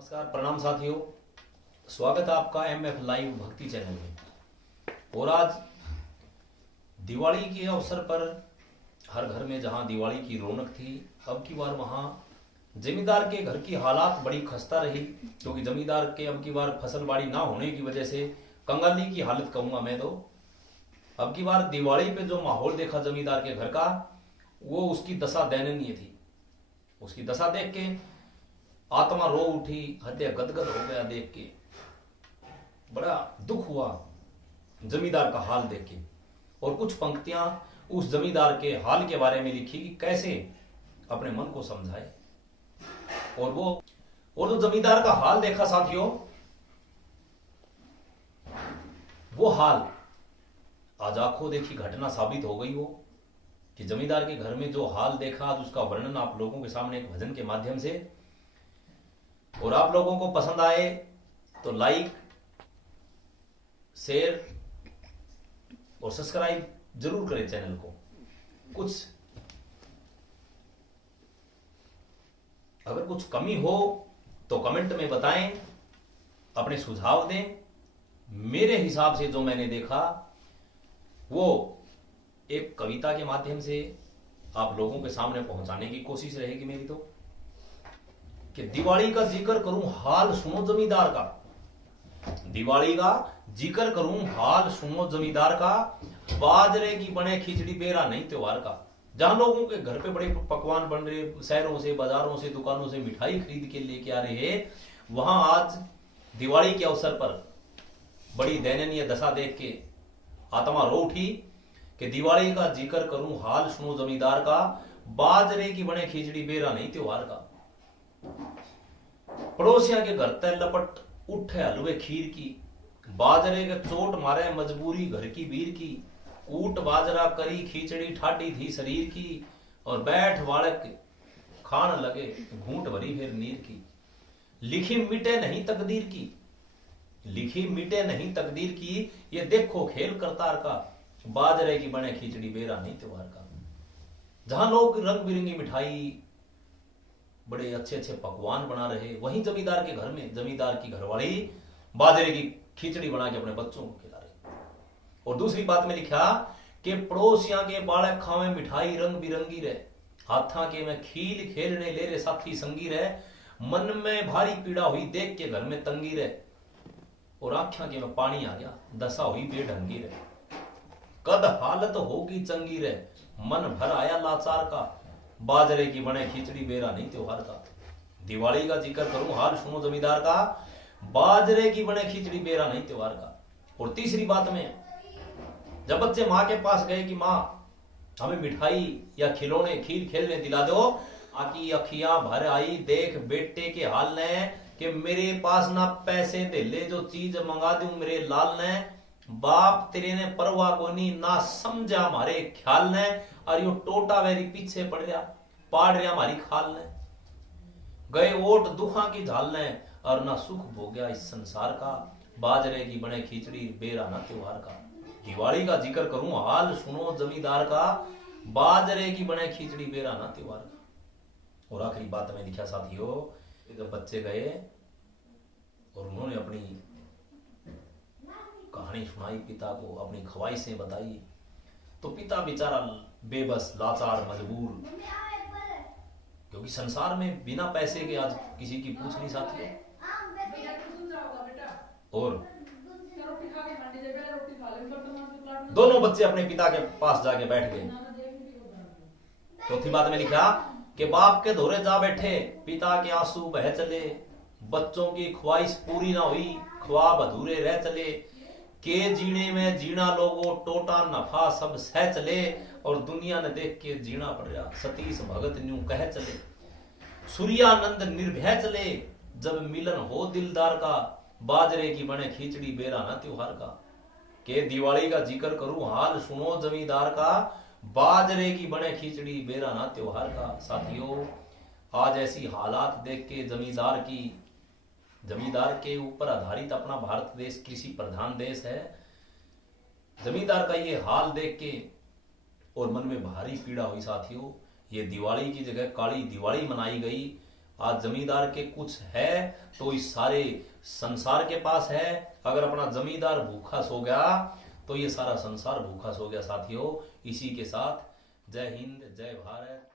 नमस्कार, प्रणाम साथियों। स्वागत है आपका MF लाइव भक्ति चैनल में। और आज दिवाली के अवसर पर हर घर में जहां दिवाली की रौनक थी, अब की बार वहां जमींदार के घर की हालात बड़ी खस्ता रही, क्योंकि जमींदार के अब की बार फसल बाड़ी ना होने की वजह से कंगाली की हालत कहूंगा मैं तो। अब की बार दिवाली पे जो माहौल देखा जमींदार के घर का, वो उसकी दशा दयनीय थी। उसकी दशा देख के आत्मा रो उठी, हृदय गदगद हो गया देख के। बड़ा दुख हुआ जमींदार का हाल देख के। और कुछ पंक्तियां उस जमींदार के हाल के बारे में लिखी कि कैसे अपने मन को समझाए। और जो जमींदार का हाल देखा साथियों, वो हाल आज आंखों देखी घटना साबित हो गई हो कि जमींदार के घर में जो हाल देखा, आज उसका वर्णन आप लोगों के सामने एक भजन के माध्यम से। और आप लोगों को पसंद आए तो लाइक, शेयर और सब्सक्राइब जरूर करें चैनल को। अगर कुछ कमी हो तो कमेंट में बताएं, अपने सुझाव दें। मेरे हिसाब से जो मैंने देखा वो एक कविता के माध्यम से आप लोगों के सामने पहुंचाने की कोशिश रहेगी मेरी तो। कि दिवाली का जिक्र करूं, हाल सुनो जमींदार का। दिवाली का जिक्र करूं, हाल सुनो जमींदार का। बाजरे की बने खिचड़ी बेरा नहीं त्योहार का। जहां लोगों के घर पे बड़े पकवान बन रहे, शहरों से, बाजारों से, दुकानों से मिठाई खरीद के लेके आ रहे हैं, वहां आज दिवाली के अवसर पर बड़ी दयनीय दशा देख के आत्मा रो उठी कि दिवाली का जिक्र करूं, हाल सुनो जमींदार का। बाजरे की बने खिचड़ी बेरा नहीं त्योहार का। पड़ोसिया के घर ते लपट उठे हलवे खीर की। बाजरे के चोट मारे मजबूरी घर की वीर की। ऊट बाजरा करी खिचड़ी ठाटी थी शरीर की। और बैठ बालक खान लगे घूंट भरी फिर नीर की। लिखी मिटे नहीं तकदीर की, लिखी मिटे नहीं तकदीर की। ये देखो खेल करतार का। बाजरे की बने खिचड़ी बेरा नहीं त्योहार का। जहां लोग रंग बिरंगी मिठाई, बड़े अच्छे अच्छे पकवान बना रहे, वहीं जमींदार के घर में जमींदार की घरवाली बाजरे की खिचड़ी बना के अपने बच्चों को खिला रही। और दूसरी बात में लिखा कि पड़ोसिया के बालक खावे मिठाई रंग बिरंगी रे। हाथा के में खील खेलने ले रे साथी संगी रे। मन में भारी पीड़ा हुई देख के घर में तंगी रे। और आंखा के में पानी आ गया, दशा हुई बेढंगी रे। कद हालत होगी चंगी रे, मन भर आया लाचार का। बाजरे की बने खिचड़ी बेरा नहीं त्योहार का। दिवाली का जिक्र करूं, हाल सुनो जमींदार का। बाजरे की बने खिचड़ी बेरा नहीं त्योहार का। और तीसरी बात में, जब बच्चे माँ के पास गए कि माँ हमें मिठाई या खिलौने खीर खेलने दिला दो, आकी अखियां भर आई देख बेटे के हाल ने कि मेरे पास ना पैसे दे ले, जो चीज मंगा दूं मेरे लाल ने। बाप तेरे ने परवाह को नहीं, ना समझा हमारे ख्याल ने। और यो टोटा वेरी पीछे पड़ रहा, पाड़ रहा हमारी खाल ने। गए ओट दुखा की झाल ने, और ना सुख भोग्या इस संसार का। बाजरे की बने खिचड़ी बेरा ना त्योहार का। दिवाली का जिक्र करूं, हाल सुनो जमींदार का। बाजरे की बने खिचड़ी बेरा ना त्योहार का। और आखिरी बात में लिखा साथियों, जब बच्चे गए और उन्होंने अपनी कहानी सुनाई पिता को, अपनी ख्वाहिशें बताई, तो पिता बेचारा बेबस, लाचार, मजबूर, क्योंकि संसार में बिना पैसे के आज किसी की पूछ नहीं साथी है। और दोनों बच्चे अपने पिता के पास जाके बैठ गए। चौथी बात में लिखा कि बाप के धोरे जा बैठे, पिता के आंसू बह चले। बच्चों की ख्वाहिश पूरी ना हुई, ख्वाब अधूरे रह चले। के जीने में जीना लोगों, टोटा नफा सब सह चले। और दुनिया ने देख के जीना पड़ रहा, सतीश भगत न्यू कह चले। सूर्यानंद निर्भय चले, जब मिलन हो दिलदार का। बाजरे की बने खिचड़ी बेरा ना त्योहार का। के दिवाली का जिक्र करूं, हाल सुनो जमींदार का। बाजरे की बने खिचड़ी बेरा ना त्योहार का। साथियों, आज ऐसी हालात देख के जमींदार के ऊपर आधारित अपना भारत देश कृषि प्रधान देश है। जमींदार का ये हाल देख के और मन में भारी पीड़ा हुई साथियों। ये दिवाली की जगह काली दिवाली मनाई गई। आज जमींदार के कुछ है तो इस सारे संसार के पास है। अगर अपना जमींदार भूखा सो गया तो ये सारा संसार भूखा सो गया। साथियों, इसी के साथ जय हिंद, जय भारत।